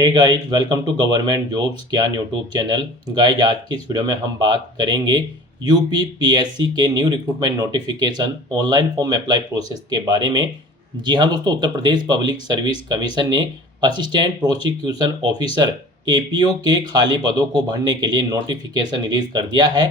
Hey guys, welcome to government jobs Gyan YouTube channel. Guys, आज की इस वीडियो में हम बात करेंगे यूपी पीएससी के new recruitment notification online form apply process के बारे में। जी हाँ दोस्तों, Uttar Pradesh public service commission ने असिस्टेंट प्रोसिक्यूशन ऑफिसर एपीओ के खाली पदों को भरने के लिए नोटिफिकेशन रिलीज कर दिया है।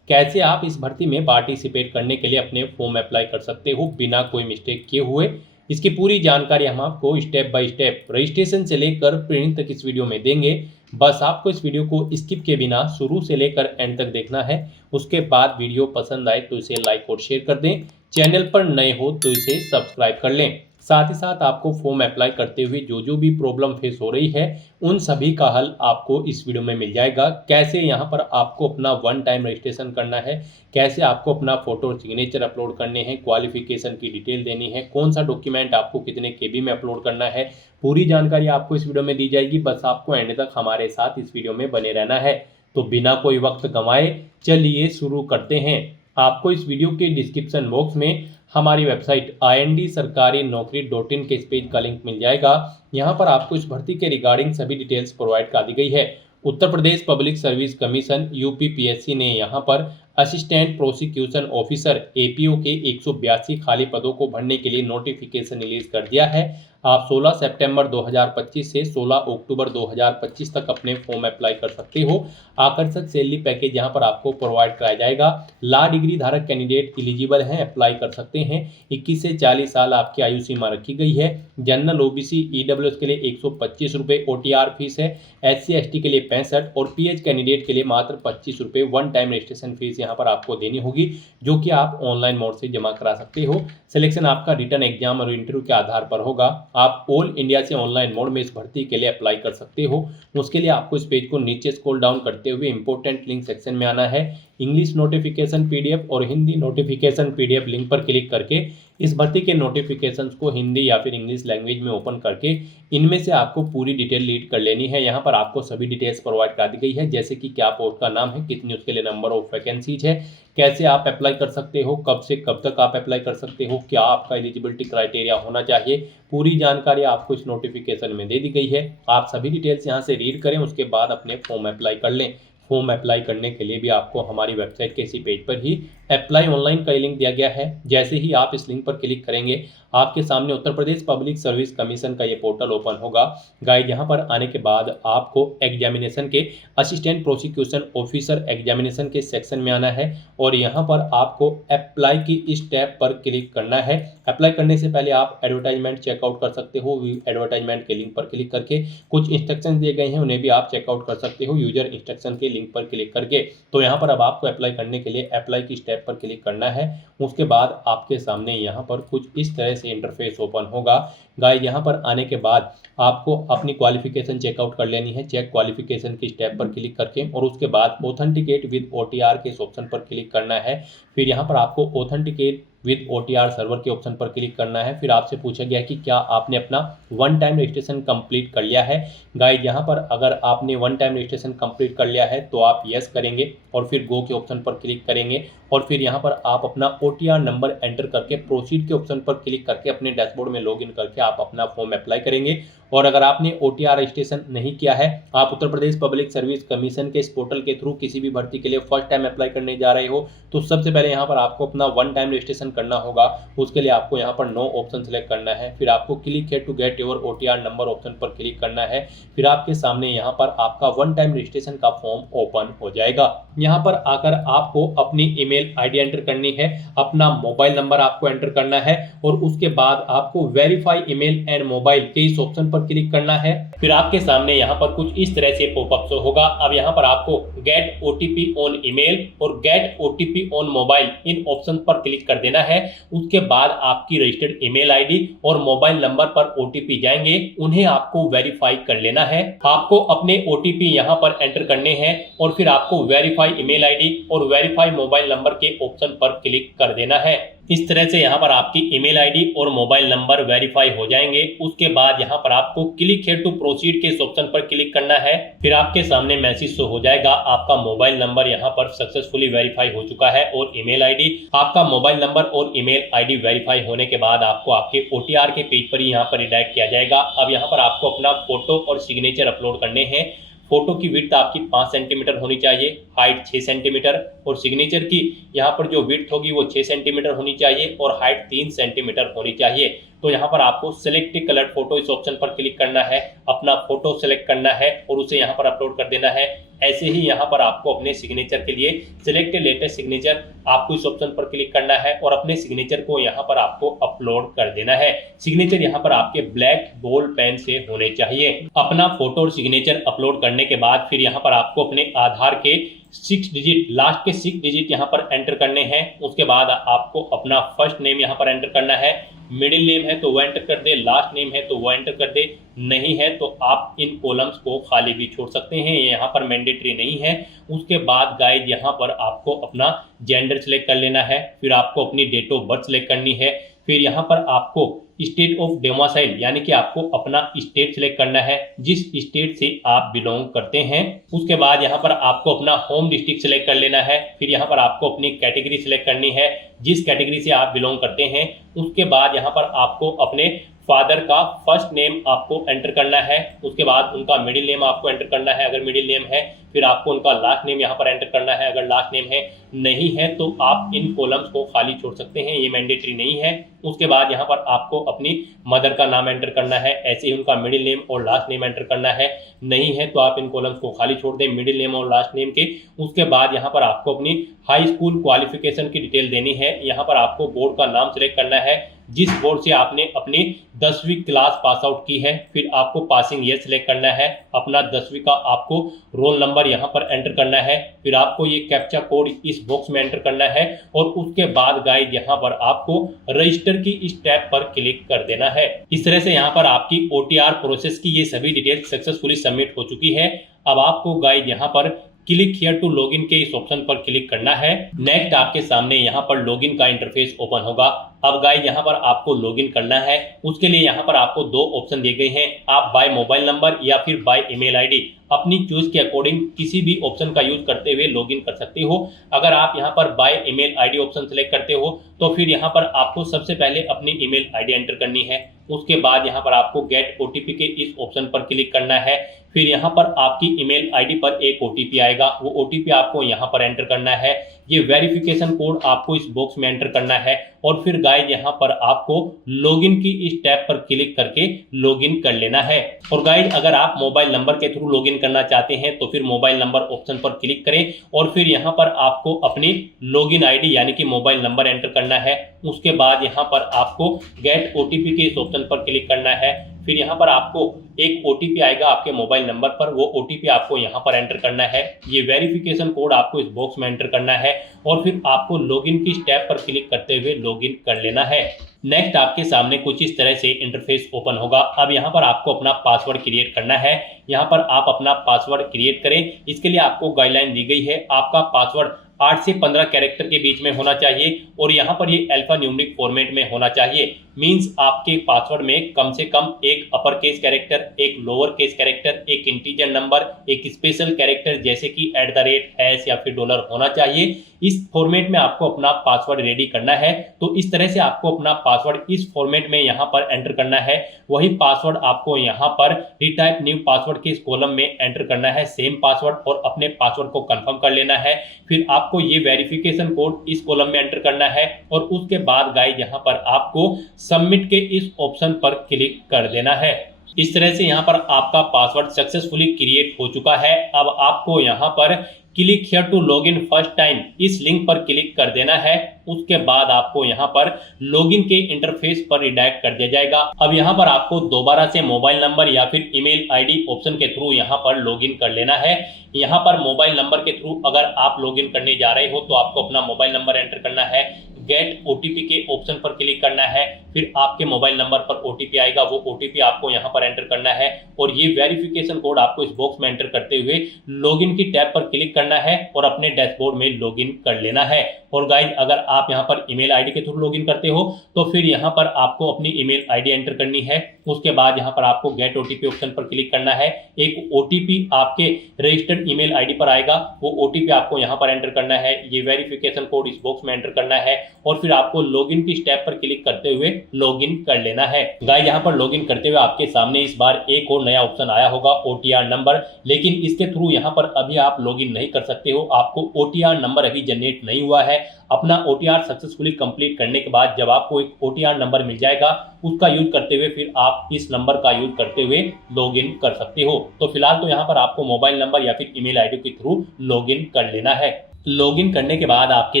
कैसे आप इस भर्ती में पार्टिसिपेट करने के लिए अपने फॉर्म अप्लाई कर सकते हो बिना कोई मिस्टेक किए हुए, इसकी पूरी जानकारी हम आपको स्टेप बाय स्टेप रजिस्ट्रेशन से लेकर प्रिंट तक इस वीडियो में देंगे। बस आपको इस वीडियो को स्किप के बिना शुरू से लेकर एंड तक देखना है। उसके बाद वीडियो पसंद आए तो इसे लाइक और शेयर कर दें। चैनल पर नए हो तो इसे सब्सक्राइब कर लें। साथ ही साथ आपको फॉर्म अप्लाई करते हुए जो भी प्रॉब्लम फेस हो रही है उन सभी का हल आपको इस वीडियो में मिल जाएगा। कैसे यहाँ पर आपको अपना वन टाइम रजिस्ट्रेशन करना है, कैसे आपको अपना फोटो और सिग्नेचर अपलोड करने हैं, क्वालिफिकेशन की डिटेल देनी है, कौन सा डॉक्यूमेंट आपको कितने केबी में अपलोड करना है, पूरी जानकारी आपको इस वीडियो में दी जाएगी। बस आपको एंड तक हमारे साथ इस वीडियो में बने रहना है। तो बिना कोई वक्त गंवाए चलिए शुरू करते हैं। आपको इस वीडियो के डिस्क्रिप्शन बॉक्स में हमारी वेबसाइट IND-sarkari-naukri.in के इस पेज का लिंक मिल जाएगा। यहाँ पर आपको इस भर्ती के रिगार्डिंग सभी डिटेल्स प्रोवाइड कर दी गई है। Uttar Pradesh public service commission UP PSC ने यहाँ पर असिस्टेंट प्रोसिक्यूशन ऑफिसर एपीओ के 182 खाली पदों को भरने के लिए नोटिफिकेशन रिलीज कर दिया है। आप 16 सितंबर 2025 से 16 अक्टूबर 2025 तक अपने फॉर्म अप्लाई कर सकते हो। आकर्षक सैलरी पैकेज यहाँ पर आपको प्रोवाइड कराया जाएगा। लॉ डिग्री धारक कैंडिडेट एलिजिबल हैं, अप्लाई कर सकते हैं। 21 से 40 साल आपकी आयु सीमा रखी गई है। जनरल ओबीसी ईडब्ल्यूएस के लिए 125 रुपये ओटीआर फीस है। SC ST के लिए 65 और PH कैंडिडेट के लिए मात्र 25 रुपये वन टाइम रजिस्ट्रेशन फीस यहाँ पर आपको देनी होगी, जो कि आप ऑनलाइन मोड से जमा करा सकते हो। सिलेक्शन आपका रिटर्न एग्जाम और इंटरव्यू के आधार पर होगा। आप ऑल इंडिया से ऑनलाइन मोड में इस भर्ती के लिए अप्लाई कर सकते हो। उसके लिए आपको इस पेज को नीचे स्क्रॉल डाउन करते हुए इंपॉर्टेंट लिंक सेक्शन में आना है। इंग्लिश नोटिफिकेशन PDF और हिंदी नोटिफिकेशन PDF लिंक पर क्लिक करके इस भर्ती के नोटिफिकेशंस को हिंदी या फिर इंग्लिश लैंग्वेज में ओपन करके इनमें से आपको पूरी डिटेल रीड कर लेनी है। यहाँ पर आपको सभी डिटेल्स प्रोवाइड कर दी गई है, जैसे कि क्या पोस्ट का नाम है, कितनी उसके लिए नंबर ऑफ वैकेंसीज है, कैसे आप अप्लाई कर सकते हो, कब से कब तक आप अप्लाई कर सकते हो, क्या आपका एलिजिबिलिटी क्राइटेरिया होना चाहिए। पूरी जानकारी आपको इस नोटिफिकेशन में दे दी गई है। आप सभी डिटेल्स यहाँ से रीड करें, उसके बाद अपने फॉर्म अप्लाई कर लें। फॉर्म अप्लाई करने के लिए भी आपको हमारी वेबसाइट के इसी पेज पर ही अप्लाई ऑनलाइन का लिंक दिया गया है। जैसे ही आप इस लिंक पर क्लिक करेंगे आपके सामने उत्तर प्रदेश पब्लिक सर्विस कमीशन का ये पोर्टल ओपन होगा। गाइड, यहाँ पर आने के बाद आपको एग्जामिनेशन के असिस्टेंट प्रोसिक्यूशन ऑफिसर एग्जामिनेशन के सेक्शन में आना है और यहाँ पर आपको अप्लाई की इस टैब पर क्लिक करना है। अप्लाई करने से पहले आप एडवर्टाइजमेंट चेकआउट कर सकते हो। एडवर्टाइजमेंट के लिंक पर क्लिक करके कुछ इंस्ट्रक्शन दिए गए हैं, उन्हें भी आप चेकआउट कर सकते हो यूजर इंस्ट्रक्शन के लिंक पर क्लिक करके। तो यहाँ पर अब आपको अप्लाई करने के लिए अप्लाई की स्टेप पर क्लिक करना है। उसके बाद आपके सामने यहाँ पर कुछ इस तरह से इंटरफेस ओपन होगा। गाइस, यहाँ पर आने के बाद आपको अपनी क्वालिफिकेशन चेकआउट कर लेनी है। चेक क्वालिफिकेशन की स्टेप पर क्लिक करके और उसके बाद ऑथेंटिकेट विद OTR के इस ऑप्शन पर क्लिक करना है। फिर यहाँ पर आपको ऑथेंटिकेट विद OTR सर्वर के ऑप्शन पर क्लिक करना है। फिर आपसे पूछा गया कि क्या आपने अपना वन टाइम रजिस्ट्रेशन कंप्लीट कर लिया है। गाइस, यहाँ पर अगर आपने वन टाइम रजिस्ट्रेशन कंप्लीट कर लिया है तो आप यस करेंगे और फिर गो के ऑप्शन पर क्लिक करेंगे और फिर यहाँ पर आप अपना OTR नंबर एंटर करके प्रोसीड के ऑप्शन पर क्लिक करके अपने डैशबोर्ड में लॉगिन करके आप अपना फॉर्म अप्लाई करेंगे। और अगर आपने OTR रजिस्ट्रेशन नहीं किया है, आप Uttar Pradesh public service commission के इस पोर्टल के थ्रू किसी भी भर्ती के लिए फर्स्ट टाइम अप्लाई करने जा रहे हो, तो सबसे पहले यहाँ पर आपको अपना वन टाइम रजिस्ट्रेशन करना होगा। उसके लिए आपको यहाँ पर नो ऑप्शन सेलेक्ट करना है। फिर आपको क्लिक है to get your OTR number option पर क्लिक करना है। फिर आपके सामने यहाँ पर आपका वन टाइम रजिस्ट्रेशन का फॉर्म ओपन हो जाएगा। यहाँ पर आकर आपको अपनी ईमेल आईडी एंटर करनी है, अपना मोबाइल नंबर आपको एंटर करना है और उसके बाद आपको वेरीफाई ईमेल एंड मोबाइल के इस ऑप्शन पर क्लिक करना है। फिर आपके सामने यहाँ पर कुछ इस तरह से पॉपअप शो होगा। अब यहाँ पर आपको गेट OTP ऑन ईमेल और गेट OTP ऑन मोबाइल इन ऑप्शन पर क्लिक कर देना है। उसके बाद आपकी रजिस्टर्ड ईमेल आईडी और मोबाइल नंबर पर OTP जाएंगे, उन्हें आपको वेरीफाई कर लेना है। आपको अपने OTP यहाँ पर एंटर करने हैं और फिर आपको वेरीफाई ईमेल आईडी और वेरीफाई मोबाइल नंबर के ऑप्शन पर क्लिक कर देना है। इस तरह से यहाँ पर आपकी ईमेल आईडी और मोबाइल नंबर वेरीफाई हो जाएंगे। उसके बाद यहाँ पर आपको क्लिक हियर टू प्रोसीड के इस ऑप्शन पर क्लिक करना है। फिर आपके सामने मैसेज शो हो जाएगा, आपका मोबाइल नंबर यहाँ पर सक्सेसफुली वेरीफाई हो चुका है और ईमेल आईडी। आपका मोबाइल नंबर और ईमेल आईडी वेरीफाई होने के बाद आपको आपके OTR के पेज पर ही यहाँ पर रिडायरेक्ट किया जाएगा। अब यहाँ पर आपको अपना फोटो और सिग्नेचर अपलोड करने हैं। फोटो की विड्थ आपकी 5 सेंटीमीटर होनी चाहिए, हाइट 6 सेंटीमीटर और सिग्नेचर की यहाँ पर जो विड्थ होगी वो 6 सेंटीमीटर होनी चाहिए और हाइट 3 सेंटीमीटर होनी चाहिए। तो यहाँ पर आपको सिलेक्ट कलर्ड फोटो इस ऑप्शन पर क्लिक करना है, अपना फोटो सेलेक्ट करना है और उसे यहाँ पर अपलोड कर देना है। ऐसे ही यहाँ पर आपको अपने सिग्नेचर के लिए सिलेक्ट लेटेस्ट सिग्नेचर आपको इस ऑप्शन पर क्लिक करना है और अपने सिग्नेचर को यहाँ पर आपको अपलोड कर देना है। सिग्नेचर यहाँ पर आपके ब्लैक बोल्ड पेन से होने चाहिए। अपना फोटो और सिग्नेचर अपलोड करने के बाद फिर यहाँ पर आपको अपने आधार के 6 डिजिट, लास्ट के 6 डिजिट यहाँ पर एंटर करने हैं। उसके बाद आपको अपना फर्स्ट नेम यहाँ पर एंटर करना है, मिडिल नेम है तो वो एंटर कर दे, लास्ट नेम है तो वो एंटर कर दे, नहीं है तो आप इन कॉलम्स को खाली भी छोड़ सकते हैं, यहाँ पर मैंडेटरी नहीं है। उसके बाद गाइड यहाँ पर आपको अपना जेंडर सेलेक्ट कर लेना है, फिर आपको अपनी डेट ऑफ बर्थ सेलेक्ट करनी है, फिर यहाँ पर आपको स्टेट ऑफ डोमिसाइल यानी कि आपको अपना स्टेट सेलेक्ट करना है, जिस स्टेट से आप बिलोंग करते हैं। उसके बाद यहाँ पर आपको अपना होम डिस्ट्रिक्ट सेलेक्ट कर लेना है, फिर यहाँ पर आपको अपनी कैटेगरी सेलेक्ट करनी है, जिस कैटेगरी से आप बिलोंग करते हैं। उसके बाद यहाँ पर आपको अपने फादर का फर्स्ट नेम आपको एंटर करना है, उसके बाद उनका मिडिल नेम आपको एंटर करना है अगर मिडिल नेम है, फिर आपको उनका लास्ट नेम यहाँ पर एंटर करना है अगर लास्ट नेम है, नहीं है तो आप इन कॉलम्स को खाली छोड़ सकते हैं, ये मैंडेटरी नहीं है। उसके बाद यहाँ पर आपको अपनी मदर का नाम एंटर करना है, ऐसे ही उनका मिडिल नेम और लास्ट नेम एंटर करना है, नहीं है तो आप इन कॉलम्स को खाली छोड़ दें मिडिल नेम और लास्ट नेम के। उसके बाद यहाँ पर आपको अपनी हाई स्कूल क्वालिफिकेशन की डिटेल देनी है, यहाँ पर आपको बोर्ड का नाम सेलेक्ट करना है, जिस बोर्ड से आपने अपनी 10वीं क्लास पास आउट की है, फिर आपको पासिंग ईयर सेलेक्ट करना है, अपना 10वीं का आपको रोल नंबर यहाँ पर एंटर करना है, फिर आपको ये कैप्चा कोड इस बॉक्स में एंटर करना है और उसके बाद गाइड यहाँ पर आपको रजिस्टर की इस टैब पर क्लिक कर देना है। इस तरह से यहाँ पर आपकी OTR प्रोसेस की ये सभी डिटेल सक्सेसफुली सबमिट हो चुकी है। अब आपको गाइड यहाँ पर क्लिक हियर टू लॉगिन के इस ऑप्शन पर क्लिक करना है। नेक्स्ट आपके सामने यहाँ पर लॉगिन का इंटरफेस ओपन होगा। अब गाइस यहाँ पर आपको लॉगिन करना है, उसके लिए यहाँ पर आपको 2 ऑप्शन दिए गए हैं, आप बाय मोबाइल नंबर या फिर बाय ईमेल आईडी अपनी चॉइस के अकॉर्डिंग किसी भी ऑप्शन का यूज करते हुए लॉगिन कर सकते हो। अगर आप यहाँ पर by email ID option select करते हो तो फिर यहाँ पर आपको सबसे पहले अपनी ईमेल आईडी एंटर करनी है, उसके बाद यहाँ पर आपको गेट OTP के इस ऑप्शन पर क्लिक करना है, फिर यहाँ पर आपकी ईमेल आईडी पर एक OTP आएगा, वो OTP आपको यहाँ पर एंटर करना है, ये वेरिफिकेशन कोड आपको इस बॉक्स में एंटर करना है और फिर गाइस यहाँ पर आपको लॉगिन की इस टैब पर क्लिक करके लॉगिन कर लेना है। और गाइस अगर आप मोबाइल नंबर के थ्रू लॉगिन करना चाहते हैं तो फिर मोबाइल नंबर ऑप्शन पर क्लिक करें और फिर यहाँ पर आपको अपनी लॉगिन आईडी यानी कि मोबाइल नंबर एंटर करना है, उसके बाद यहाँ पर आपको गेट OTP के इस ऑप्शन पर क्लिक करना है, फिर यहाँ पर आपको एक OTP आएगा आपके मोबाइल नंबर पर, वो OTP आपको यहाँ पर एंटर करना है, ये वेरिफिकेशन कोड आपको इस बॉक्स में एंटर करना है और फिर आपको लॉगिन की टैब पर क्लिक करते हुए लॉगिन कर लेना है। नेक्स्ट आपके सामने कुछ इस तरह से इंटरफेस ओपन होगा। अब यहाँ पर आपको अपना पासवर्ड क्रिएट करना है, यहाँ पर आप अपना पासवर्ड क्रिएट करें। इसके लिए आपको गाइडलाइन दी गई है, आपका पासवर्ड 8 से 15 कैरेक्टर के बीच में होना चाहिए और यहाँ पर ये अल्फा न्यूमेरिक फॉर्मेट में होना चाहिए। मींस आपके पासवर्ड में कम से कम एक अपर केस कैरेक्टर, एक लोअर केस कैरेक्टर, एक इंटीजर नंबर, एक स्पेशल कैरेक्टर जैसे कि @ या फिर डॉलर होना चाहिए। इस फॉर्मेट में आपको अपना पासवर्ड रेडी करना है, तो इस तरह से आपको अपना पासवर्ड इस फॉर्मेट में यहाँ पर एंटर करना है। वही पासवर्ड आपको यहाँ पर रिटाइप न्यू पासवर्ड के इस कॉलम में एंटर करना है, सेम पासवर्ड, और अपने पासवर्ड को कंफर्म कर लेना है। फिर आपको ये वेरिफिकेशन कोड इस कॉलम में एंटर करना है और उसके बाद गाइस यहाँ पर आपको सबमिट के इस ऑप्शन पर क्लिक कर देना है। इस तरह से यहाँ पर आपका पासवर्ड सक्सेसफुली क्रिएट हो चुका है। अब आपको यहाँ पर click here to login first time इस लिंक पर क्लिक कर देना है। उसके बाद आपको यहाँ पर लॉगिन के इंटरफेस पर रिडायरेक्ट कर दिया जाएगा। अब यहाँ पर आपको दोबारा से मोबाइल नंबर या फिर ईमेल आईडी ऑप्शन के थ्रू यहाँ पर लॉगिन कर लेना है। यहाँ पर मोबाइल नंबर के थ्रू अगर आप लॉगिन करने जा रहे हो तो आपको अपना मोबाइल नंबर एंटर करना है, गेट ओटीपी के ऑप्शन पर क्लिक करना है। फिर आपके मोबाइल नंबर पर ओटीपी आएगा, वो ओटीपी आपको यहाँ पर एंटर करना है और ये वेरिफिकेशन कोड आपको इस बॉक्स में एंटर करते हुए लॉगिन की टैब पर क्लिक करना है और अपने डैशबोर्ड में लॉगिन कर लेना है। और गाइज अगर आप यहाँ पर ईमेल आईडी के थ्रू लॉगिन करते हो तो फिर यहाँ पर आपको अपनी ईमेल आईडी एंटर करनी है। उसके बाद यहाँ पर आपको गेट ओटीपी ऑप्शन पर क्लिक करना है। एक ओटीपी आपके रजिस्टर्ड ईमेल आईडी पर आएगा, वो ओटीपी आपको यहाँ पर एंटर करना है। ये वेरिफिकेशन कोड इस बॉक्स में एंटर करना है और फिर आपको लॉगिन की स्टेप पर क्लिक करते हुए लॉगिन कर लेना है। गाइस यहाँ पर लॉगिन करते हुए आपके सामने इस बार एक और नया ऑप्शन आया होगा, ओटीआर नंबर, लेकिन इसके थ्रू यहाँ पर अभी आप लॉगिन नहीं कर सकते हो। आपको ओटीआर नंबर अभी जनरेट नहीं हुआ है। अपना ओटीआर सक्सेसफुली कंप्लीट करने के बाद जब आपको एक ओटीआर नंबर मिल जाएगा, उसका यूज करते हुए फिर आप इस नंबर का यूज करते हुए लॉगिन कर सकते हो। तो फिलहाल तो यहाँ पर आपको मोबाइल नंबर या फिर ईमेल आईडी के थ्रू लॉगिन कर लेना है। लॉगिन करने के बाद आपके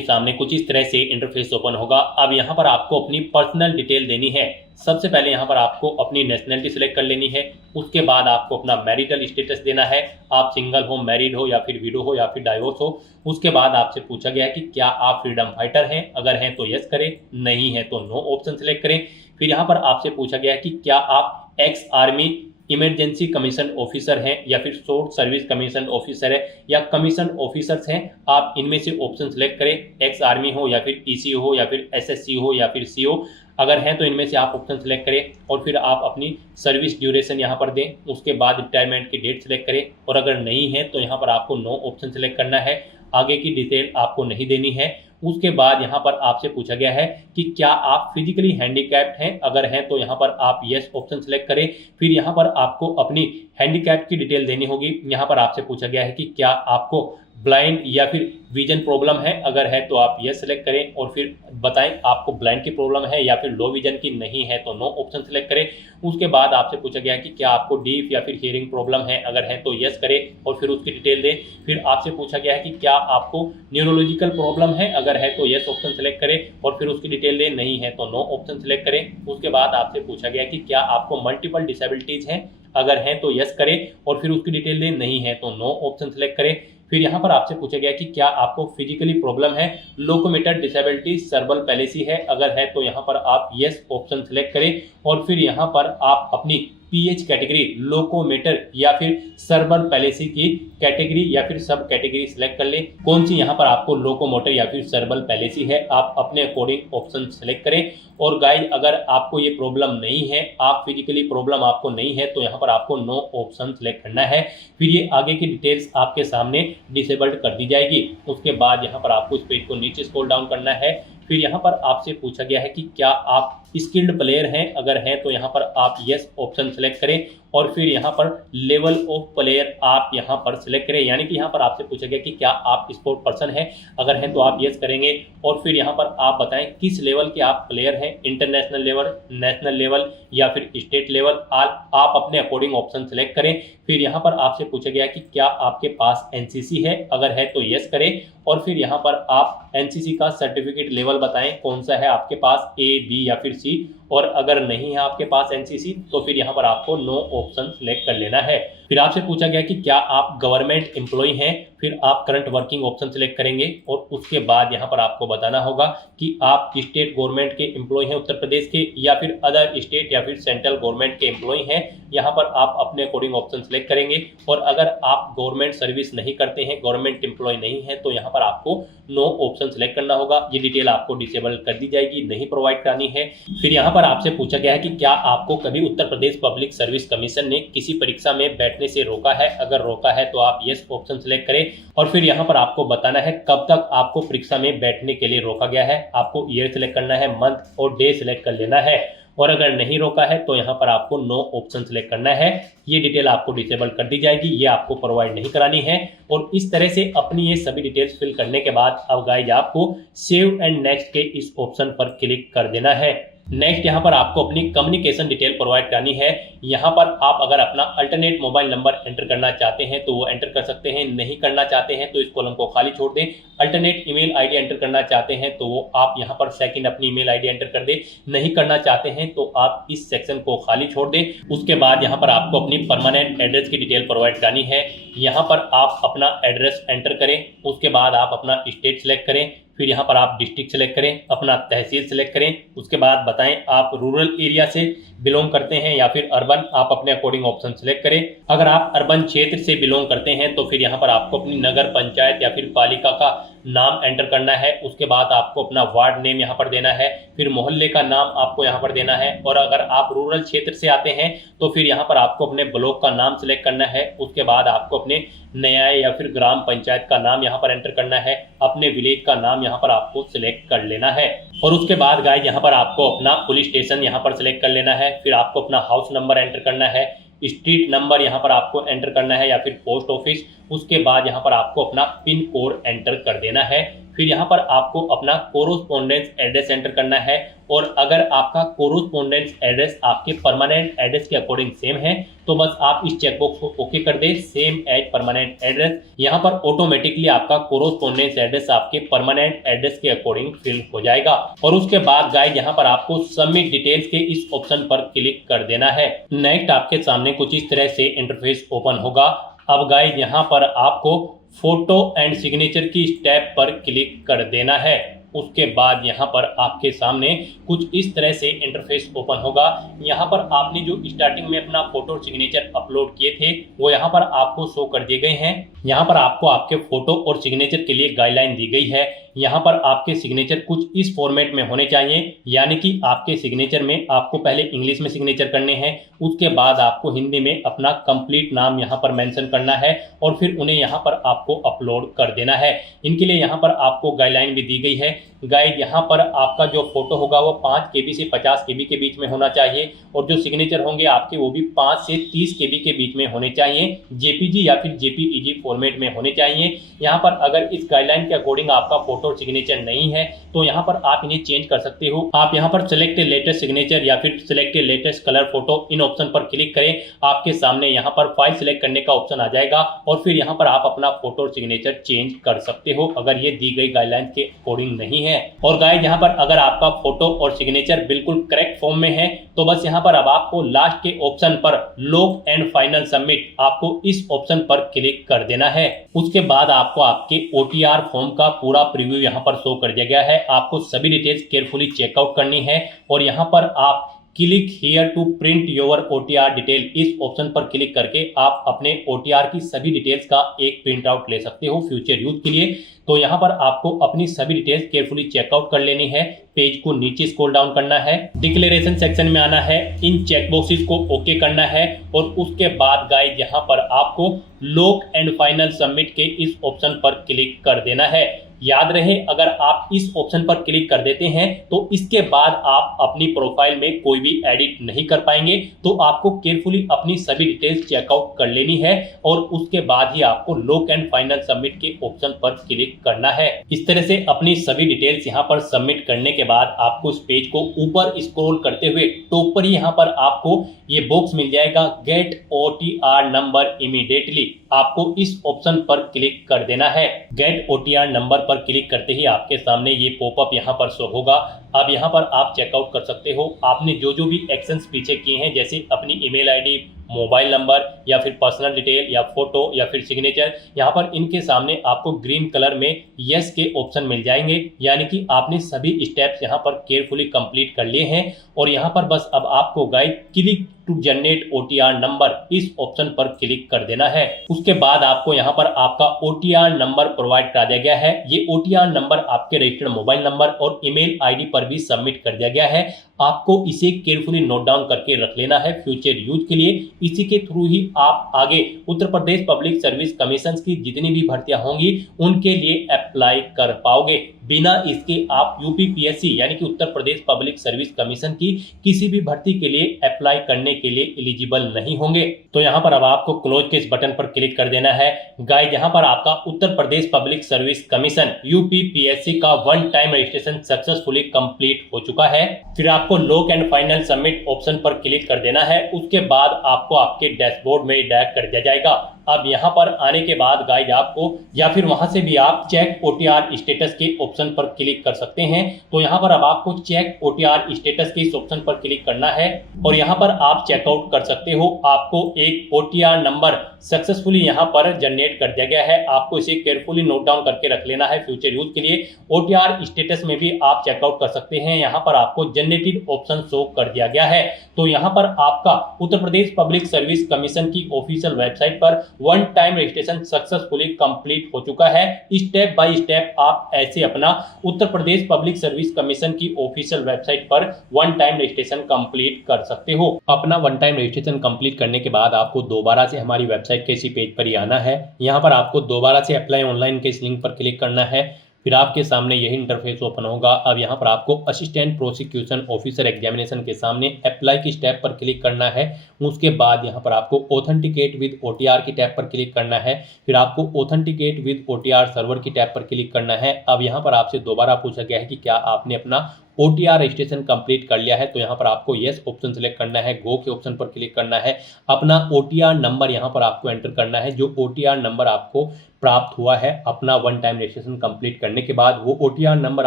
सामने कुछ इस तरह से इंटरफेस ओपन होगा। अब यहाँ पर आपको अपनी पर्सनल डिटेल देनी है। सबसे पहले यहाँ पर आपको अपनी नेशनलिटी सिलेक्ट कर लेनी है। उसके बाद आपको अपना मैरिटल स्टेटस देना है, आप सिंगल हो, मैरिड हो या फिर विडो हो या फिर डाइवोर्स हो। उसके बाद आपसे पूछा गया है कि क्या आप फ्रीडम फाइटर हैं, अगर हैं तो यस करें, नहीं है तो नो ऑप्शन सिलेक्ट करें। फिर यहाँ पर आपसे पूछा गया है कि क्या आप ex army emergency commission officer हैं या फिर शॉर्ट सर्विस कमीशन ऑफिसर है या कमीशन ऑफिसर्स हैं, आप इनमें से ऑप्शन सेलेक्ट करें। एक्स आर्मी हो या फिर ईसीओ हो या फिर एसएससी हो या फिर सीओ, अगर हैं तो इनमें से आप ऑप्शन सेलेक्ट करें और फिर आप अपनी सर्विस ड्यूरेशन यहाँ पर दें। उसके बाद रिटायरमेंट की डेट सेलेक्ट करें और अगर नहीं है तो यहाँ पर आपको नो ऑप्शन सेलेक्ट करना है। आगे की डिटेल आपको नहीं देनी है। उसके बाद यहाँ पर आपसे पूछा गया है कि क्या आप फिजिकली हैंडीकैप्ड हैं, अगर हैं तो यहाँ पर आप यस ऑप्शन सेलेक्ट करें। फिर यहाँ पर आपको अपनी हैंडीकैप की डिटेल देनी होगी। यहाँ पर आपसे पूछा गया है कि क्या आपको ब्लाइंड या फिर विजन प्रॉब्लम है, अगर है तो आप यस सेलेक्ट करें और फिर बताएं आपको ब्लाइंड की प्रॉब्लम है या फिर लो विजन की, नहीं है तो नो ऑप्शन सेलेक्ट करें। उसके बाद आपसे पूछा गया कि क्या आपको डीफ या फिर हियरिंग प्रॉब्लम है, अगर है तो यस करें और फिर उसकी डिटेल दें। फिर आपसे पूछा गया है कि क्या आपको न्यूरोलॉजिकल प्रॉब्लम है, अगर है तो यस ऑप्शन सेलेक्ट करें और फिर उसकी डिटेल दें, नहीं है तो नो ऑप्शन सेलेक्ट करें। उसके बाद आपसे पूछा गया कि क्या आपको मल्टीपल डिसेबिलिटीज हैं, अगर हैं तो यस करें और फिर उसकी डिटेल दें, नहीं है तो नो ऑप्शन सेलेक्ट करें। फिर यहाँ पर आपसे पूछा गया कि क्या आपको फिजिकली प्रॉब्लम है, लोकोमोटर डिसेबिलिटी, सर्बल पैलेसी है, अगर है तो यहाँ पर आप यस ऑप्शन सेलेक्ट करें और फिर यहाँ पर आप अपनी पीएच कैटेगरी, लोकोमोटर या फिर सर्बल पैलेसी की कैटेगरी या फिर सब कैटेगरी सिलेक्ट कर ले। कौन सी यहाँ पर आपको लोकोमोटर या फिर सर्बल पैलेसी है, आप अपने अकॉर्डिंग ऑप्शन सेलेक्ट करें। और गाइस अगर आपको ये प्रॉब्लम नहीं है, आप फिजिकली प्रॉब्लम आपको नहीं है, तो यहाँ पर आपको नो ऑप्शन सेलेक्ट करना है। फिर ये आगे की डिटेल्स आपके सामने डिसेबल्ड कर दी जाएगी। उसके बाद यहाँ पर आपको इस पेज को नीचे स्क्रॉल डाउन करना है। फिर यहाँ पर आपसे पूछा गया है कि क्या आप स्किल्ड प्लेयर हैं, अगर हैं तो यहाँ पर आप यस ऑप्शन सेलेक्ट करें और फिर यहाँ पर लेवल ऑफ प्लेयर आप यहाँ पर सिलेक्ट करें। यानी कि यहाँ पर आपसे पूछा गया कि क्या आप स्पोर्ट पर्सन हैं, अगर हैं तो आप यस करेंगे और फिर यहाँ पर आप बताएं किस लेवल के आप प्लेयर हैं, इंटरनेशनल लेवल, नेशनल लेवल या फिर स्टेट लेवल, आप अपने अकॉर्डिंग ऑप्शन सेलेक्ट करें। फिर यहाँ पर आपसे पूछा गया कि क्या आपके पास एनसीसी है, अगर है तो यस करें और फिर यहाँ पर आप एनसीसी का सर्टिफिकेट लेवल बताएं कौन सा है आपके पास, ए, बी या फिर सी, और अगर नहीं है आपके पास एनसीसी तो फिर यहाँ पर आपको नो ऑप्शन सेलेक्ट कर लेना है। फिर आपसे पूछा गया कि क्या आप गवर्नमेंट एम्प्लॉय हैं, फिर आप करंट वर्किंग ऑप्शन सेलेक्ट करेंगे और उसके बाद यहाँ पर आपको बताना होगा कि आप स्टेट गवर्नमेंट के एम्प्लॉय हैं उत्तर प्रदेश के या फिर अदर स्टेट या फिर सेंट्रल गवर्नमेंट के एम्प्लॉय हैं। यहाँ पर आप अपने अकॉर्डिंग ऑप्शन सेलेक्ट करेंगे और अगर आप गवर्नमेंट सर्विस नहीं करते हैं, गवर्नमेंट एम्प्लॉय नहीं है, तो यहाँ पर आपको नो ऑप्शन सेलेक्ट करना होगा। ये डिटेल आपको डिसेबल कर दी जाएगी, नहीं प्रोवाइड करानी है। फिर यहाँ पर आपसे पूछा गया है कि क्या आपको कभी उत्तर प्रदेश पब्लिक सर्विस कमीशन ने किसी परीक्षा में बैठने से रोका है, अगर रोका है तो आप यस ऑप्शन सेलेक्ट करें और फिर यहाँ पर आपको बताना है कब तक आपको परीक्षा में बैठने के लिए रोका गया है। आपको ईयर सेलेक्ट करना है, मंथ और डे सेलेक्ट कर लेना है और अगर नहीं रोका है तो यहाँ पर आपको नो ऑप्शन सेलेक्ट करना है। ये डिटेल आपको डिसेबल कर दी जाएगी, ये आपको प्रोवाइड नहीं करानी है। और इस तरह से अपनी ये सभी डिटेल्स फिल करने के बाद अब गाइज आपको सेव एंड नेक्स्ट के इस ऑप्शन पर क्लिक कर देना है। नेक्स्ट यहाँ पर आपको अपनी कम्युनिकेशन डिटेल प्रोवाइड करनी है। यहाँ पर आप अगर अपना अल्टरनेट मोबाइल नंबर एंटर करना चाहते हैं तो वो एंटर कर सकते हैं, नहीं करना चाहते हैं तो इस कॉलम को खाली छोड़ दें। अल्टरनेट ईमेल आईडी एंटर करना चाहते हैं तो वो आप यहाँ पर सेकंड अपनी ईमेल आईडी एंटर कर दें, नहीं करना चाहते हैं तो आप इस सेक्शन को खाली छोड़ दें। उसके बाद यहाँ पर आपको अपनी परमानेंट एड्रेस की डिटेल प्रोवाइड करनी है। यहाँ पर आप अपना एड्रेस एंटर करें, उसके बाद आप अपना स्टेट सेलेक्ट करें, फिर यहाँ पर आप डिस्ट्रिक्ट सेलेक्ट करें, अपना तहसील सेलेक्ट करें, उसके बाद बताएं आप रूरल एरिया से बिलोंग करते हैं या फिर अर्बन, आप अपने अकॉर्डिंग ऑप्शन सेलेक्ट करें। अगर आप अर्बन क्षेत्र से बिलोंग करते हैं तो फिर यहाँ पर आपको अपनी नगर पंचायत या फिर पालिका का नाम एंटर करना है। उसके बाद आपको अपना वार्ड नेम यहाँ पर देना है, फिर मोहल्ले का नाम आपको यहाँ पर देना है। और अगर आप रूरल क्षेत्र से आते हैं तो फिर यहाँ पर आपको अपने ब्लॉक का नाम सेलेक्ट करना है। उसके बाद आपको अपने न्याय या फिर ग्राम पंचायत का नाम यहाँ पर एंटर करना है, अपने विलेज का नाम यहाँ पर आपको सिलेक्ट कर लेना है। और उसके बाद गाइस यहाँ पर आपको अपना पुलिस स्टेशन यहाँ पर सिलेक्ट कर लेना है, फिर आपको अपना हाउस नंबर एंटर करना है, स्ट्रीट नंबर यहाँ पर आपको एंटर करना है या फिर पोस्ट ऑफिस। उसके बाद यहाँ पर आपको अपना पिन कोड एंटर कर देना है, फिर यहाँ पर आपको अपना कोरोस्पोंडेंस एड्रेस एंटर करना है। और अगर आपका कोरोस्पोंडेंस एड्रेस आपके परमानेंट एड्रेस के अकॉर्डिंग सेम है तो बस आप इस चेकबॉक्स को ओके कर दें, सेम एज परमानेंट एड्रेस। यहाँ पर ऑटोमेटिकली आपका कोरोस्पोंडेंस एड्रेस आपके परमानेंट एड्रेस के अकॉर्डिंग फिल हो जाएगा। और उसके बाद गाइस यहाँ पर आपको सबमिट डिटेल्स के इस ऑप्शन पर क्लिक कर देना है। नेक्स्ट आपके सामने कुछ इस तरह से इंटरफेस ओपन होगा। अब गाइस यहाँ पर आपको फोटो एंड सिग्नेचर की स्टेप पर क्लिक कर देना है। उसके बाद यहाँ पर आपके सामने कुछ इस तरह से इंटरफेस ओपन होगा। यहाँ पर आपने जो स्टार्टिंग में अपना फोटो और सिग्नेचर अपलोड किए थे वो यहाँ पर आपको शो कर दिए गए हैं। यहाँ पर आपको आपके फोटो और सिग्नेचर के लिए गाइडलाइन दी गई है। यहाँ पर आपके सिग्नेचर कुछ इस फॉर्मेट में होने चाहिए, यानी कि आपके सिग्नेचर में आपको पहले इंग्लिश में सिग्नेचर करने हैं, उसके बाद आपको हिंदी में अपना कंप्लीट नाम यहाँ पर मेंशन करना है और फिर उन्हें यहाँ पर आपको अपलोड कर देना है। इनके लिए यहाँ पर आपको गाइडलाइन भी दी गई है। गाइड यहाँ पर आपका जो फोटो होगा वो 5 KB से 50 KB के बीच में होना चाहिए और जो सिग्नेचर होंगे आपके वो भी 5 से 30 KB के बीच में होने चाहिए, JPG या फिर JPEG फॉर्मेट में होने चाहिए। यहाँ पर अगर इस गाइडलाइन के अकॉर्डिंग आपका फोटो और सिग्नेचर नहीं है तो यहाँ पर आप इन्हें चेंज कर सकते हो। आप यहाँ पर सिलेक्ट लेटेस्ट सिग्नेचर या फिर सिलेक्ट लेटेस्ट कलर फोटो इन ऑप्शन पर क्लिक करें। आपके सामने यहाँ पर फाइल सिलेक्ट करने का ऑप्शन आ जाएगा और फिर यहाँ पर आप अपना फोटो और सिग्नेचर चेंज कर सकते हो अगर ये दी गई गाइडलाइन के अकॉर्डिंग नहीं है। और गाइस यहाँ पर अगर आपका फोटो और सिग्नेचर बिल्कुल करेक्ट फॉर्म में है तो बस यहाँ पर अब आपको लास्ट के ऑप्शन पर लॉक एंड फाइनल सबमिट, आपको इस ऑप्शन पर क्लिक कर देना है। उसके बाद आपको आपके OTR फॉर्म का पूरा प्रीव्यू यहाँ पर शो कर दिया गया है। आपको सभी डिटेल्स केयरफुली चेकआउट करनी है और यहाँ पर आप click here to print your OTR detail इस ऑप्शन पर क्लिक करके आप अपने OTR की सभी डिटेल्स का एक प्रिंट आउट ले सकते हो फ्यूचर यूज के लिए। तो यहाँ पर आपको अपनी सभी डिटेल्स केयरफुली चेकआउट कर लेनी है। पेज को नीचे स्क्रॉल डाउन करना है, डिक्लेरेशन सेक्शन में आना है, इन चेकबॉक्सेस को ओके करना है और उसके बाद गाइस यहाँ पर आपको लॉक एंड फाइनल सबमिट के इस ऑप्शन पर क्लिक कर देना है। याद रहे अगर आप इस ऑप्शन पर क्लिक कर देते हैं तो इसके बाद आप अपनी प्रोफाइल में कोई भी एडिट नहीं कर पाएंगे। तो आपको केयरफुली अपनी सभी डिटेल्स चेकआउट कर लेनी है और उसके बाद ही आपको लॉक एंड फाइनल सबमिट के ऑप्शन पर क्लिक करना है। इस तरह से अपनी सभी डिटेल्स यहाँ पर सबमिट करने के बाद आपको इस पेज को ऊपर स्क्रॉल करते हुए टॉप पर यहाँ पर आपको ये बॉक्स मिल जाएगा, गेट OTR नंबर इमीडिएटली। आपको इस ऑप्शन पर क्लिक कर देना है। गेट OTR नंबर पर क्लिक करते ही आपके सामने ये पॉपअप यहाँ पर शो होगा। अब यहाँ पर आप चेकआउट कर सकते हो आपने जो जो भी एक्शंस पीछे किए हैं, जैसे अपनी ईमेल आईडी, मोबाइल नंबर या फिर पर्सनल डिटेल या फोटो या फिर सिग्नेचर, यहाँ पर इनके सामने आपको ग्रीन कलर में यस के ऑप्शन मिल जाएंगे, यानी कि आपने सभी स्टेप्स यहाँ पर केयरफुली कंप्लीट कर लिए हैं। और यहाँ पर बस अब आपको गाइड click to generate OTR number इस ऑप्शन पर क्लिक कर देना है। उसके बाद आपको यहाँ पर आपका OTR नंबर प्रोवाइड करा दिया गया है। ये OTR नंबर आपके रजिस्टर्ड मोबाइल नंबर और ईमेल आईडी पर भी सबमिट कर दिया गया है। आपको इसे केयरफुली नोट डाउन करके रख लेना है फ्यूचर यूज के लिए। इसी के थ्रू ही आप आगे उत्तर प्रदेश पब्लिक सर्विस कमीशन की जितनी भी भर्तियां होंगी उनके लिए अप्लाई कर पाओगे। बिना इसके आप UPPSC यानी कि उत्तर प्रदेश पब्लिक सर्विस कमीशन की किसी भी भर्ती के लिए अप्लाई करने के लिए एलिजिबल नहीं होंगे। तो यहाँ पर अब आपको क्लोज के इस बटन पर क्लिक कर देना है। गाइस यहाँ पर आपका उत्तर Pradesh public service commission UPPSC का 1 टाइम रजिस्ट्रेशन सक्सेसफुली कंप्लीट हो चुका है। फिर आप आपको lock and final submit option पर क्लिक कर देना है। उसके बाद आपको आपके डैशबोर्ड में डायरेक्ट कर दिया जाएगा। अब यहाँ पर आने के बाद गाइज आपको या फिर वहां से भी आप चेक ओटीआर स्टेटस के ऑप्शन पर क्लिक कर सकते हैं। तो यहाँ पर अब आपको चेक ओटीआर स्टेटस के इस ऑप्शन पर क्लिक करना है और यहाँ पर आप चेकआउट कर सकते हो। आपको एक ओटीआर नंबर सक्सेसफुली यहाँ पर जनरेट कर दिया गया है। आपको इसे केयरफुली नोट डाउन करके रख लेना है फ्यूचर यूज के लिए। ओटीआर स्टेटस में भी आप चेकआउट कर सकते हैं। यहाँ पर आपको जनरेटेड ऑप्शन शो कर दिया गया है। तो यहाँ पर आपका उत्तर प्रदेश पब्लिक सर्विस कमीशन की ऑफिशियल वेबसाइट पर one time registration successfully complete हो चुका है। स्टेप बाय स्टेप आप ऐसे अपना उत्तर प्रदेश पब्लिक सर्विस कमीशन की ऑफिशियल वेबसाइट पर वन टाइम रजिस्ट्रेशन कंप्लीट कर सकते हो। अपना वन टाइम रजिस्ट्रेशन कंप्लीट करने के बाद आपको दोबारा से हमारी वेबसाइट के इसी पेज पर ही आना है। यहाँ पर आपको दोबारा से अप्लाई ऑनलाइन के इस लिंक पर क्लिक करना है। फिर आपके सामने यही इंटरफेस ओपन होगा। अब यहाँ पर आपको असिस्टेंट प्रोसिक्यूशन ऑफिसर एग्जामिनेशन के सामने अप्लाई की स्टेप पर क्लिक करना है। उसके बाद यहाँ पर आपको ऑथेंटिकेट विद ओटीआर की टैब पर क्लिक करना है। फिर आपको ऑथेंटिकेट विद ओटीआर सर्वर की टैब पर क्लिक करना है। अब यहाँ पर आपसे दोबारा पूछा गया है कि क्या आपने अपना ओटीआर रजिस्ट्रेशन कंप्लीट कर लिया है। तो यहाँ पर आपको यस ऑप्शन सेलेक्ट करना है, गो के ऑप्शन पर क्लिक करना है। अपना ओटीआर नंबर यहाँ पर आपको एंटर करना है। जो ओटीआर नंबर आपको प्राप्त हुआ है अपना वन टाइम रजिस्ट्रेशन कंप्लीट करने के बाद, वो ओटीआर नंबर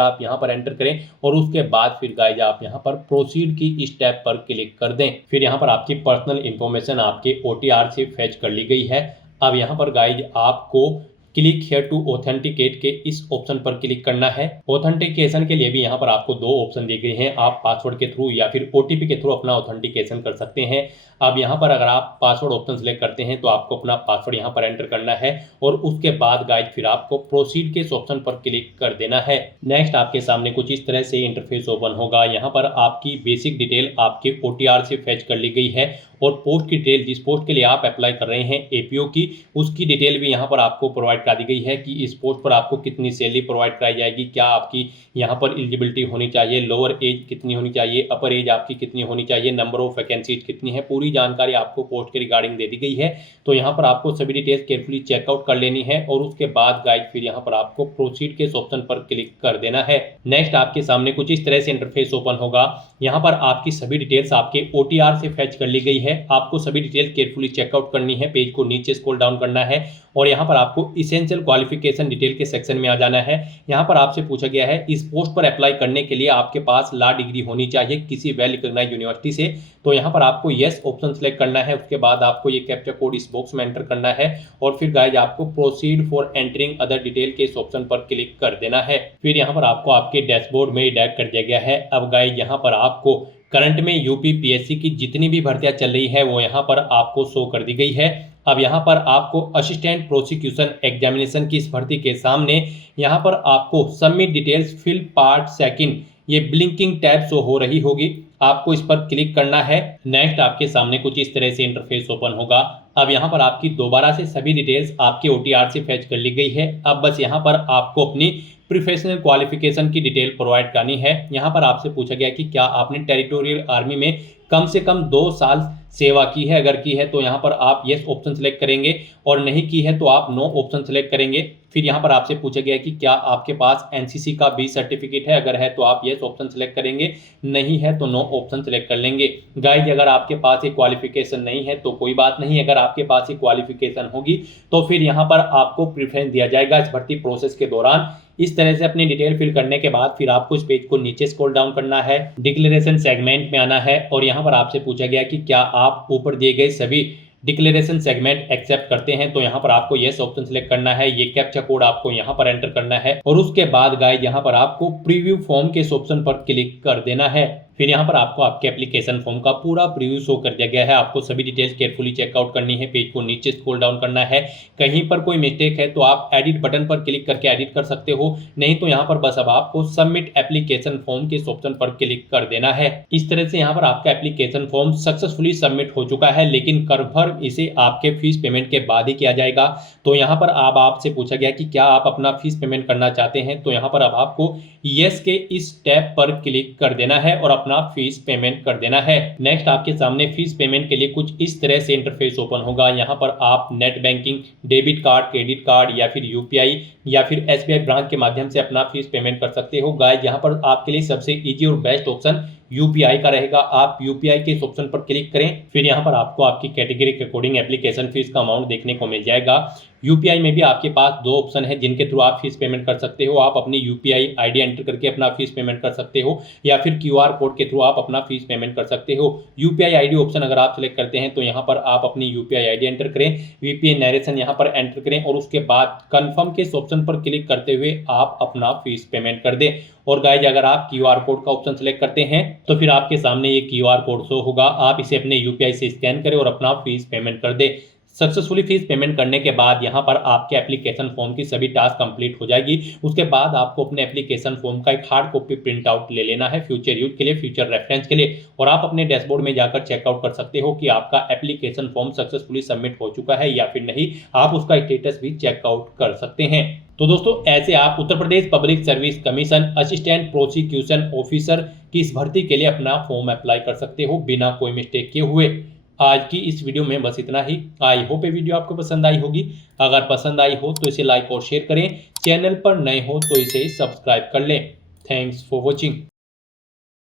आप यहाँ पर एंटर करें और उसके बाद फिर गाइज आप यहाँ पर प्रोसीड की स्टेप पर क्लिक कर दें। फिर यहाँ पर आपकी पर्सनल इंफॉर्मेशन आपके ओटीआर से फेच कर ली गई है। अब यहाँ पर गाइज आपको क्लिक हियर टू ऑथेंटिकेट के इस ऑप्शन पर क्लिक करना है। ऑथेंटिकेशन के लिए भी यहाँ पर आपको दो ऑप्शन दिए गए हैं। आप पासवर्ड के थ्रू या फिर ओटीपी के थ्रू अपना ऑथेंटिकेशन कर सकते हैं। अब यहाँ पर अगर आप पासवर्ड ऑप्शन सेलेक्ट करते हैं तो आपको अपना पासवर्ड यहाँ पर एंटर करना है और उसके बाद गाइज फिर आपको प्रोसीड के इस ऑप्शन पर क्लिक कर देना है। नेक्स्ट आपके सामने कुछ इस तरह से इंटरफेस ओपन होगा। यहाँ पर आपकी बेसिक डिटेल आपके ओटीआर से फेच कर ली गई है और पोस्ट की डिटेल, जिस पोस्ट के लिए आप अप्लाई कर रहे हैं एपीओ की, उसकी डिटेल भी यहाँ पर आपको प्रोवाइड करा दी गई है कि इस पोस्ट पर आपको कितनी सैलरी प्रोवाइड कराई जाएगी, क्या आपकी यहाँ पर एलिजिबिलिटी होनी चाहिए, लोअर एज कितनी होनी चाहिए, अपर एज आपकी कितनी होनी चाहिए, नंबर ऑफ वैकेंसीज कितनी है, पूरी जानकारी आपको पोस्ट के रिगार्डिंग दे दी गई है। तो यहाँ पर आपको सभी डिटेल्स केयरफुली चेकआउट कर लेनी है और उसके बाद गाइड फिर यहाँ पर आपको प्रोसीड के इस ऑप्शन पर क्लिक कर देना है। नेक्स्ट आपके सामने कुछ इस तरह से इंटरफेस ओपन होगा। यहाँ पर आपकी सभी डिटेल्स आपके ओटीआर से फेच कर ली गई है। आपको सभी डिटेल केयरफुली चेकआउट करनी है। पेज को नीचे स्क्रॉल डाउन करना है और यहाँ पर आपको इसेंशियल क्वालिफिकेशन डिटेल के सेक्शन में आ जाना है। यहाँ पर आपसे पूछा गया है इस पोस्ट पर अप्लाई करने के लिए आपके पास लॉ डिग्री होनी चाहिए किसी वेल रिकॉग्नाइज्ड यूनिवर्सिटी से। तो यहाँ पर आपको यस ऑप्शन सेलेक्ट करना है। उसके बाद आपको ये कैप्चा कोड इस बॉक्स में एंटर करना है और फिर गाइज आपको proceed for entering other detail के इस ऑप्शन पर क्लिक कर देना है। फिर यहाँ पर आपको आपके डैशबोर्ड में डायरेक्ट कर दिया गया है। अब गाइज यहाँ पर आपको करंट में यूपी पीएससी की जितनी भी भर्तियां चल रही है वो यहाँ पर आपको शो कर दी गई है। अब यहाँ पर आपको असिस्टेंट प्रोसिक्यूशन एग्जामिनेशन की इस भर्ती के सामने यहाँ पर आपको submit details fill part second ये ब्लिंकिंग टैब शो हो रही होगी। आपको इस पर क्लिक करना है। नेक्स्ट आपके सामने कुछ इस तरह से इंटरफेस ओपन होगा। अब यहाँ पर आपकी दोबारा से सभी डिटेल्स आपके ओटीआर से फेच कर ली गई है। अब बस यहाँ पर आपको अपनी प्रोफेशनल क्वालिफिकेशन की डिटेल प्रोवाइड करनी है। यहाँ पर आपसे पूछा गया कि क्या आपने टेरिटोरियल आर्मी में कम से कम 2 साल सेवा की है। अगर की है तो यहाँ पर आप यस ऑप्शन सेलेक्ट करेंगे और नहीं की है तो आप नो ऑप्शन सेलेक्ट करेंगे। फिर यहाँ पर आपसे पूछा गया कि क्या आपके पास एनसीसी का बी सर्टिफिकेट है। अगर है तो आप यस ऑप्शन सेलेक्ट करेंगे, नहीं है तो नो ऑप्शन सेलेक्ट कर लेंगे। गाइज अगर आपके पास ये क्वालिफिकेशन नहीं है तो कोई बात नहीं। अगर आपके पास ये क्वालिफिकेशन होगी तो फिर यहाँ पर आपको प्रेफरेंस दिया जाएगा इस भर्ती प्रोसेस के दौरान। इस तरह से अपनी डिटेल फिल करने के बाद फिर आपको इस पेज को नीचे स्क्रॉल डाउन करना है, डिक्लेरेशन सेगमेंट में आना है और यहाँ पर आपसे पूछा गया कि क्या आप ऊपर दिए गए सभी डिक्लेरेशन सेगमेंट एक्सेप्ट करते हैं। तो यहाँ पर आपको यस ऑप्शन सेलेक्ट करना है। ये कैप्चा कोड आपको यहाँ पर एंटर करना है और उसके बाद गाइज यहाँ पर आपको प्रीव्यू फॉर्म के इस ऑप्शन पर क्लिक कर देना है। फिर यहाँ पर आपको आपके एप्लीकेशन फॉर्म का पूरा प्रीव्यू शो कर दिया गया है। आपको सभी डिटेल्स केयरफुली चेकआउट करनी है। पेज को नीचे स्क्रॉल डाउन करना है। कहीं पर कोई मिस्टेक है तो आप एडिट बटन पर क्लिक करके एडिट कर सकते हो, नहीं तो यहाँ पर बस अब आपको सबमिट एप्लीकेशन फॉर्म के इस ऑप्शन पर क्लिक कर देना है। इस तरह से यहाँ पर आपका एप्लीकेशन फॉर्म सक्सेसफुली सबमिट हो चुका है, लेकिन कंफर्म इसे आपके फीस पेमेंट के बाद ही किया जाएगा। तो यहाँ पर अब आपसे पूछा गया कि क्या आप अपना फीस पेमेंट करना चाहते हैं। तो यहाँ पर अब आपको यस के इस टैब पर क्लिक कर देना है और अपना फीस पेमेंट कर देना है। नेक्स्ट आपके सामने फीस पेमेंट के लिए कुछ इस तरह से इंटरफेस ओपन होगा। यहाँ पर आप net banking, debit card, credit card या फिर यूपीआई या फिर एसबीआई ब्रांच के माध्यम से अपना फीस पेमेंट कर सकते हो। गाइस यहाँ पर आपके लिए सबसे इजी और बेस्ट ऑप्शन यूपीआई का रहेगा। आप यूपीआई के इस ऑप्शन पर क्लिक करें, फिर यहाँ पर आपको आपकी कैटेगरी के अकॉर्डिंग एप्लीकेशन फीस का अमाउंट देखने को मिल जाएगा। यूपीआई में भी आपके पास दो ऑप्शन है जिनके थ्रू आप फीस पेमेंट कर सकते हो। आप अपनी यूपीआई आईडी एंटर करके अपना फीस पेमेंट कर सकते हो, या फिर क्यूआर कोड के थ्रू आप अपना फीस पेमेंट कर सकते हो। यूपीआई आईडी ऑप्शन अगर आप सिलेक्ट करते हैं तो यहाँ पर आप अपनी यूपीआई आईडी एंटर करें, वीपीआई नरेशन यहाँ पर एंटर करें और उसके बाद कन्फर्म के इस ऑप्शन पर क्लिक करते हुए आप अपना फीस पेमेंट कर दें। और गाइज अगर आप क्यूआर कोड का ऑप्शन सेलेक्ट करते हैं तो फिर आपके सामने ये क्यूआर कोड शो होगा। आप इसे अपने यूपीआई से स्कैन करें और अपना फीस पेमेंट कर दें। सक्सेसफुली फीस पेमेंट करने के बाद यहाँ पर आपके एप्लीकेशन फॉर्म की सभी टास्क कंप्लीट हो जाएगी। उसके बाद आपको अपने एप्लीकेशन फॉर्म का एक हार्ड कॉपी प्रिंट आउट ले लेना है फ्यूचर यूज के लिए, फ्यूचर रेफरेंस के लिए, और आप अपने डैशबोर्ड में जाकर चेकआउट कर सकते हो कि आपका एप्लीकेशन फॉर्म सक्सेसफुली सबमिट हो चुका है या फिर नहीं। आप उसका स्टेटस भी चेकआउट कर सकते हैं। तो दोस्तों ऐसे आप Uttar Pradesh public service commission assistant prosecution officer की इस भर्ती के लिए अपना फॉर्म अप्लाई कर सकते हो बिना कोई मिस्टेक किए हुए। आज की इस वीडियो में बस इतना ही। आई होप ये वीडियो आपको पसंद आई होगी। अगर पसंद आई हो तो इसे लाइक और शेयर करें। चैनल पर नए हो तो इसे सब्सक्राइब कर लें। Thanks for watching.